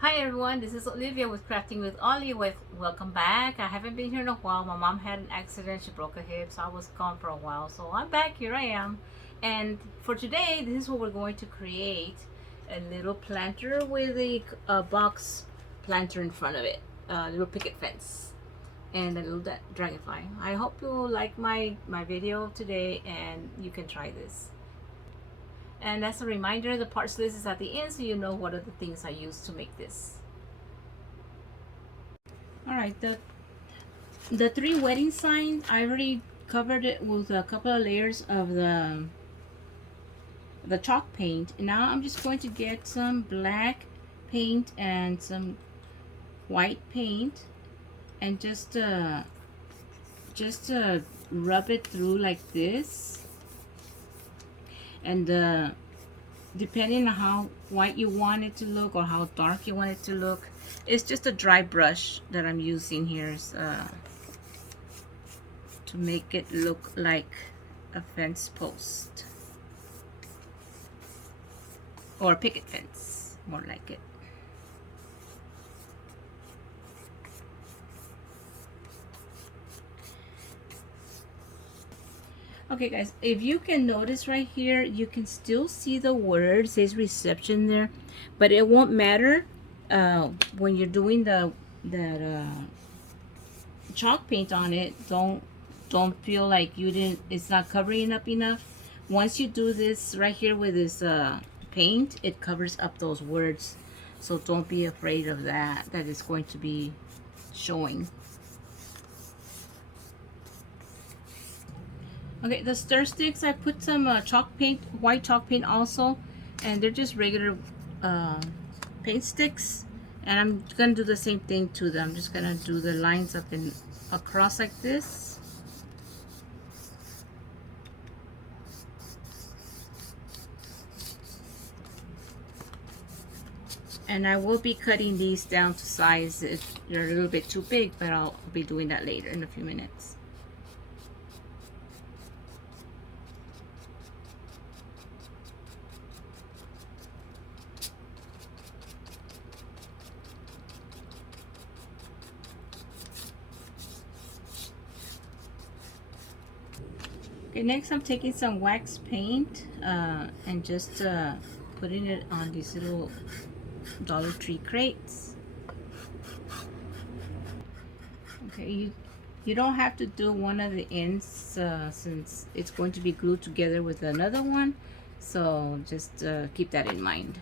Hi everyone, this is Olivia with Crafting with Ollie. Welcome back. I haven't been here in a while. My mom had an accident. She broke her hip, so I was gone for a while. So I'm back. Here I am. And for today, this is what we're going to create. A little planter with a box planter in front of it. A little picket fence. And a little dragonfly. I hope you like my video today and you can try this. And as a reminder, the parts list is at the end so you know what are the things I use to make this. Alright, the three wedding signs, I already covered it with a couple of layers of the chalk paint. And now I'm just going to get some black paint and some white paint and just rub it through like this. And depending on how white you want it to look or how dark you want it to look, it's just a dry brush that I'm using here to make it look like a fence post or a picket fence, more like it. Okay guys, if you can notice right here, you can still see the word, it says reception there, but it won't matter when you're doing that chalk paint on it. Don't feel like it's not covering up enough. Once you do this right here with this paint, it covers up those words, so don't be afraid of that it's going to be showing. Okay, the stir sticks, I put some chalk paint, white chalk paint also, and they're just regular paint sticks. And I'm gonna do the same thing to them. I'm just gonna do the lines up and across like this. And I will be cutting these down to size. They're a little bit too big, but I'll be doing that later in a few minutes. Okay, next I'm taking some wax paint and just putting it on these little Dollar Tree crates. Okay, you don't have to do one of the ends since it's going to be glued together with another one, so just keep that in mind.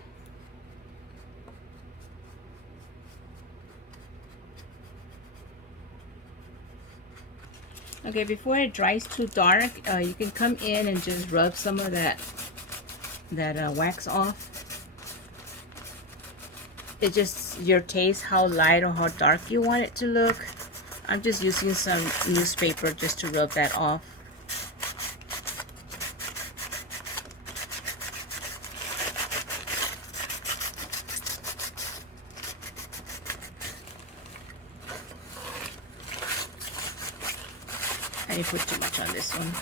Okay, before it dries too dark, you can come in and just rub some of that wax off. It just your taste how light or how dark you want it to look. I'm just using some newspaper just to rub that off. I didn't put too much on this one.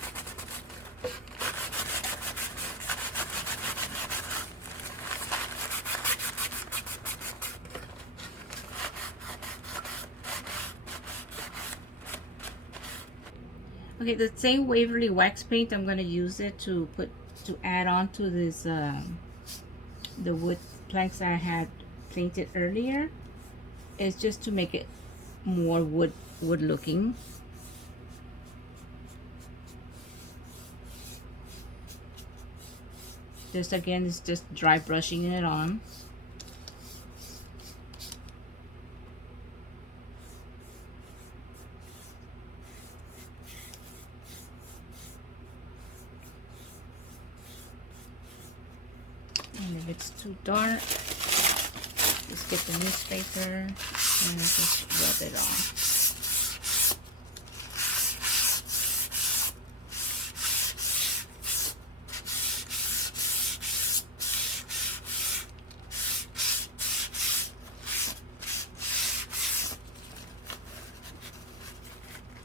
Okay, the same Waverly wax paint, I'm going to use it to add on to this the wood planks I had painted earlier. It's just to make it more wood looking. Just again, it's just dry brushing it on. And if it's too dark, just get the newspaper and just rub it on.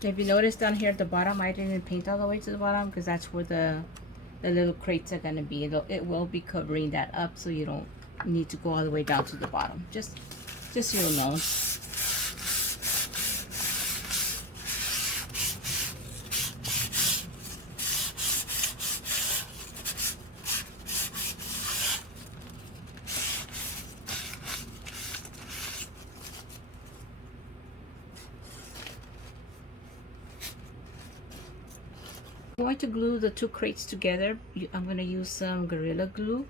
If you notice down here at the bottom, I didn't paint all the way to the bottom because that's where the little crates are gonna be. It will be covering that up, so you don't need to go all the way down to the bottom. Just Just so you know. I'm going to glue the two crates together. I'm going to use some Gorilla Glue.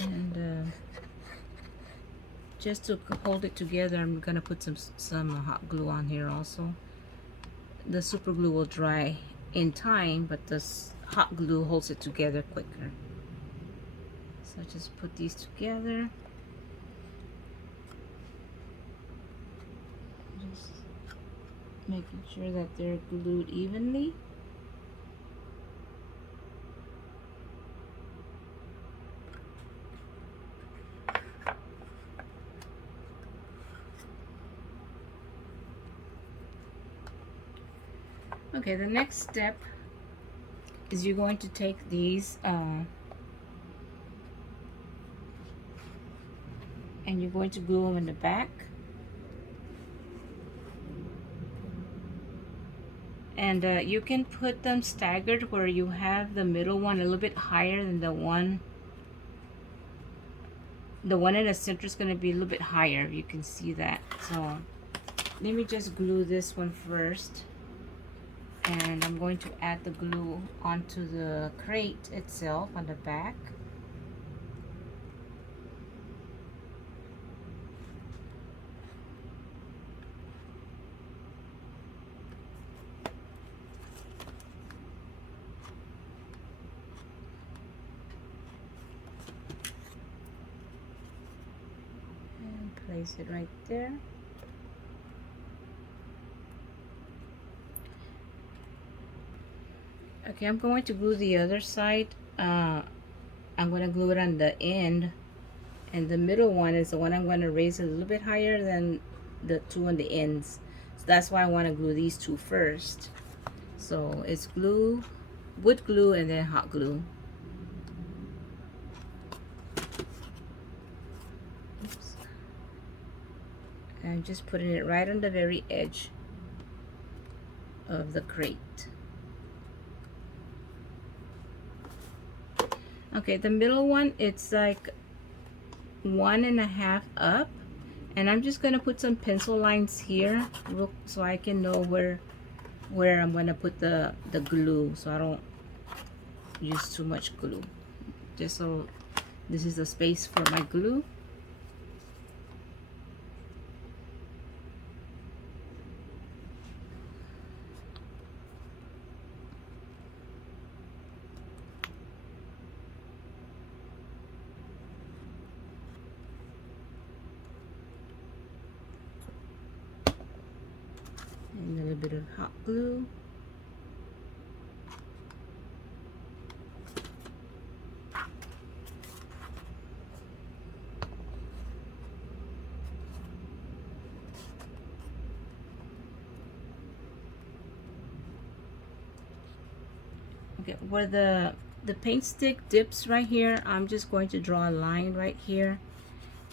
And just to hold it together, I'm going to put some hot glue on here also. The super glue will dry in time, but this hot glue holds it together quicker. So just put these together. Just making sure that they're glued evenly. Okay, the next step is you're going to take these and you're going to glue them in the back. And you can put them staggered where you have the middle one a little bit higher than the one in the center is going to be a little bit higher. You can see that. So let me just glue this one first. And I'm going to add the glue onto the crate itself on the back. And place it right there. Okay, I'm going to glue the other side. I'm going to glue it on the end, and the middle one is the one I'm going to raise a little bit higher than the two on the ends. So that's why I want to glue these two first. So it's glue, wood glue, and then hot glue. Oops. I'm just putting it right on the very edge of the crate. Okay, the middle one, it's like 1.5 up, and I'm just gonna put some pencil lines here so I can know where I'm gonna put the glue, so I don't use too much glue. Just so this is the space for my glue. And a little bit of hot glue. Okay, where the paint stick dips right here, I'm just going to draw a line right here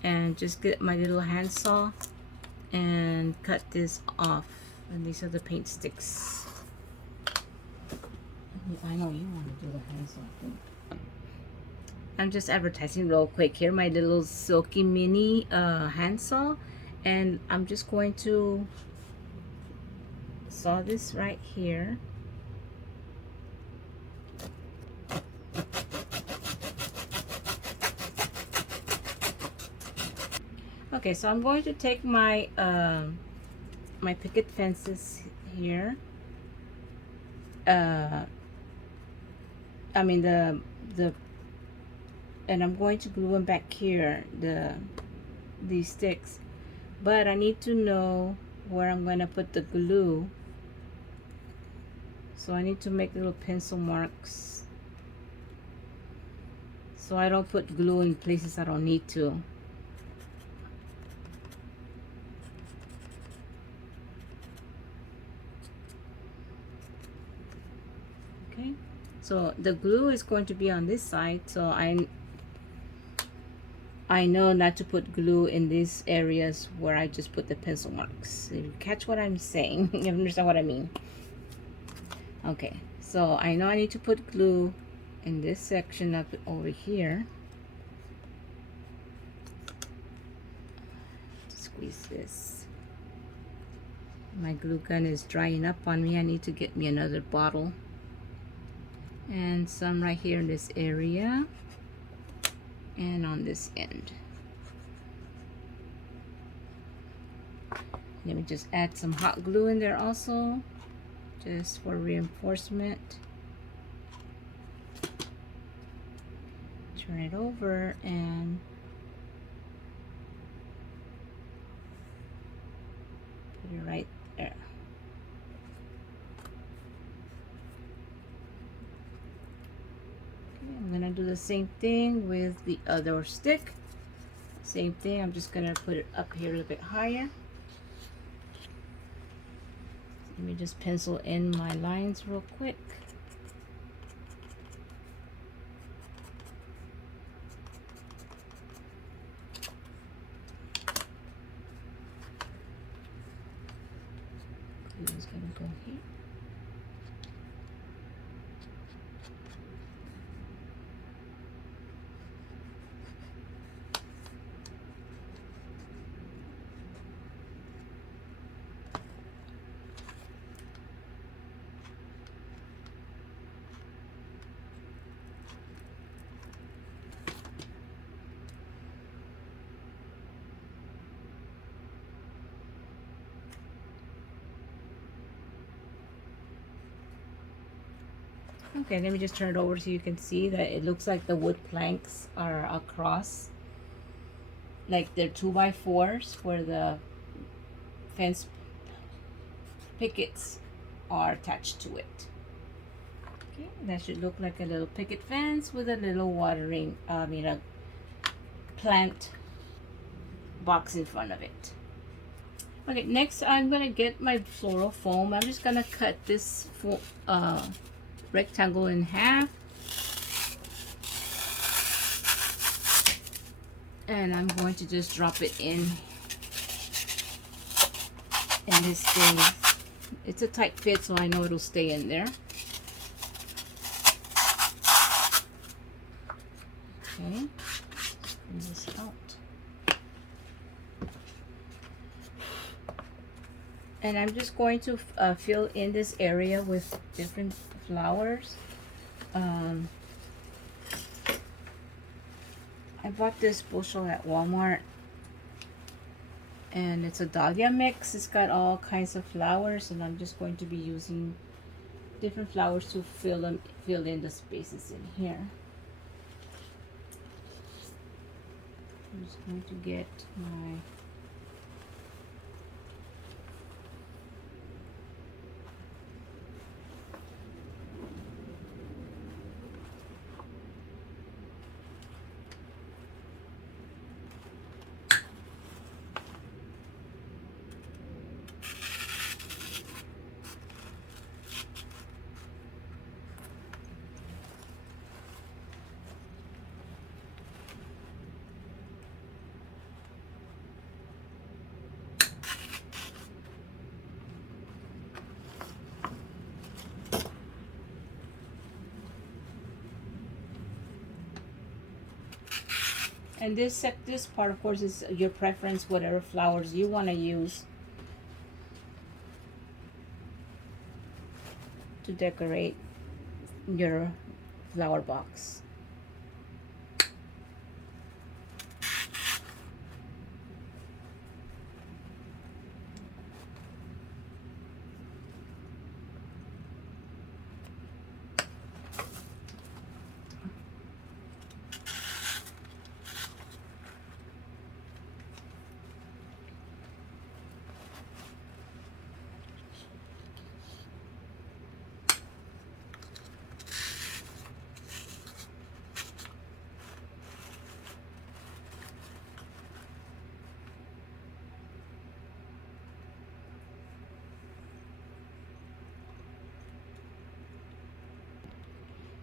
and just get my little handsaw and cut this off. And these are the paint sticks. I know you want to do the handsaw thing. I'm just advertising real quick here, my little silky mini handsaw, and I'm just going to saw this right here. Okay, so I'm going to take my my picket fences here. I mean the and I'm going to glue them back here, these sticks. But I need to know where I'm going to put the glue. So I need to make little pencil marks so I don't put glue in places I don't need to. Okay. So the glue is going to be on this side, so I know not to put glue in these areas where I just put the pencil marks. If you catch what I'm saying, you understand what I mean. Okay, so I know I need to put glue in this section up over here. Squeeze this. My glue gun is drying up on me. I need to get me another bottle. And some right here in this area. And on this end. Let me just add some hot glue in there also, just for reinforcement. Turn it over and put it right there. Okay, I'm gonna do the same thing with the other stick. Same thing, I'm just gonna put it up here a little bit higher. Let me just pencil in my lines real quick. I'm just gonna go here. Okay, let me just turn it over so you can see that it looks like the wood planks are across. Like they're 2x4s where the fence pickets are attached to it. Okay, that should look like a little picket fence with a little watering, a plant box in front of it. Okay, next I'm gonna get my floral foam. I'm just gonna cut this rectangle in half, and I'm going to just drop it in this thing. It's a tight fit, so I know it'll stay in there. Okay, bring this out. And I'm just going to fill in this area with different flowers. I bought this bushel at Walmart, and it's a dahlia mix. It's got all kinds of flowers, and I'm just going to be using different flowers to fill in the spaces in here. I'm just going to get my and this part, of course, is your preference, whatever flowers you want to use to decorate your flower box.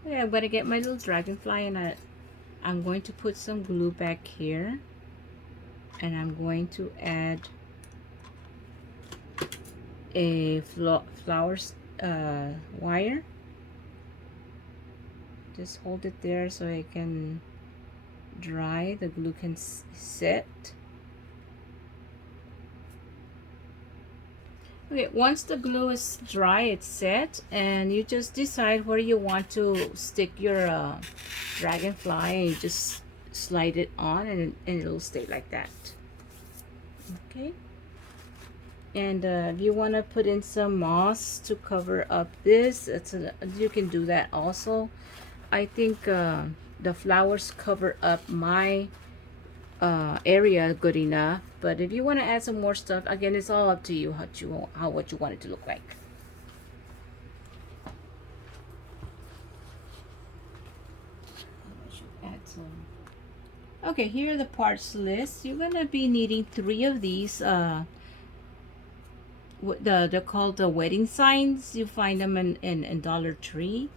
Okay, I'm gonna get my little dragonfly, and I'm going to put some glue back here, and I'm going to add a flower wire. Just hold it there so it can dry, the glue can set. Okay, once the glue is dry, it's set, and you just decide where you want to stick your dragonfly, and you just slide it on, and it'll stay like that. Okay, and if you want to put in some moss to cover up this, you can do that also. I think the flowers cover up my area good enough, but if you want to add some more stuff, again, it's all up to you what you want it to look like. I should add some. Okay, here are the parts list. You're gonna be needing 3 of these. They're called the wedding signs. You find them in Dollar Tree.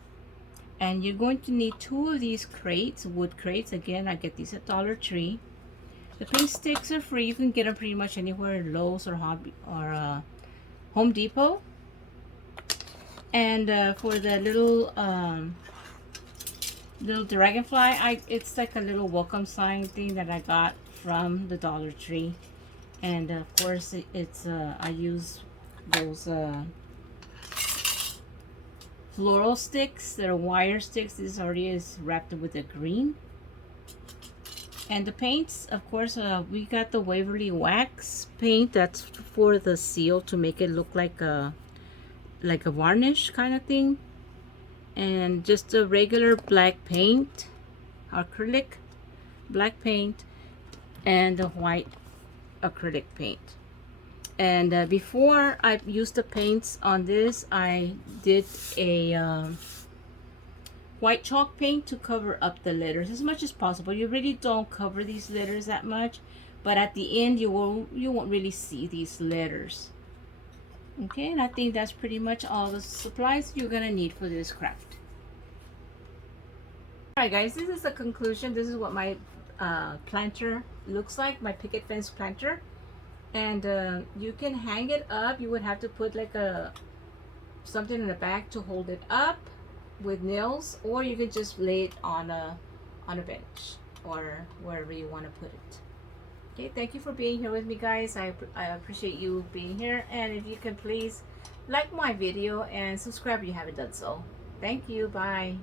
And you're going to need 2 of these crates, wood crates. Again, I get these at Dollar Tree. The paint sticks are free. You can get them pretty much anywhere, Lowe's or Home Depot. And for the little dragonfly, it's like a little welcome sign thing that I got from the Dollar Tree. And of course, I use those floral sticks. They're wire sticks. This already is wrapped with the green. And the paints, of course, we got the Waverly wax paint. That's for the seal to make it look like a varnish kind of thing. And just a regular black paint, acrylic black paint, and the white acrylic paint. And before I used the paints on this, I did a white chalk paint to cover up the letters as much as possible. You really don't cover these letters that much, but at the end you won't really see these letters. Okay, and I think that's pretty much all the supplies you're gonna need for this craft. Alright guys, this is the conclusion. This is what my planter looks like, my picket fence planter. And you can hang it up. You would have to put like something in the back to hold it up with nails, or you can just lay it on a bench or wherever you want to put it. Okay, thank you for being here with me, guys. I appreciate you being here, and if you can please like my video and subscribe if you haven't done so. Thank you. Bye.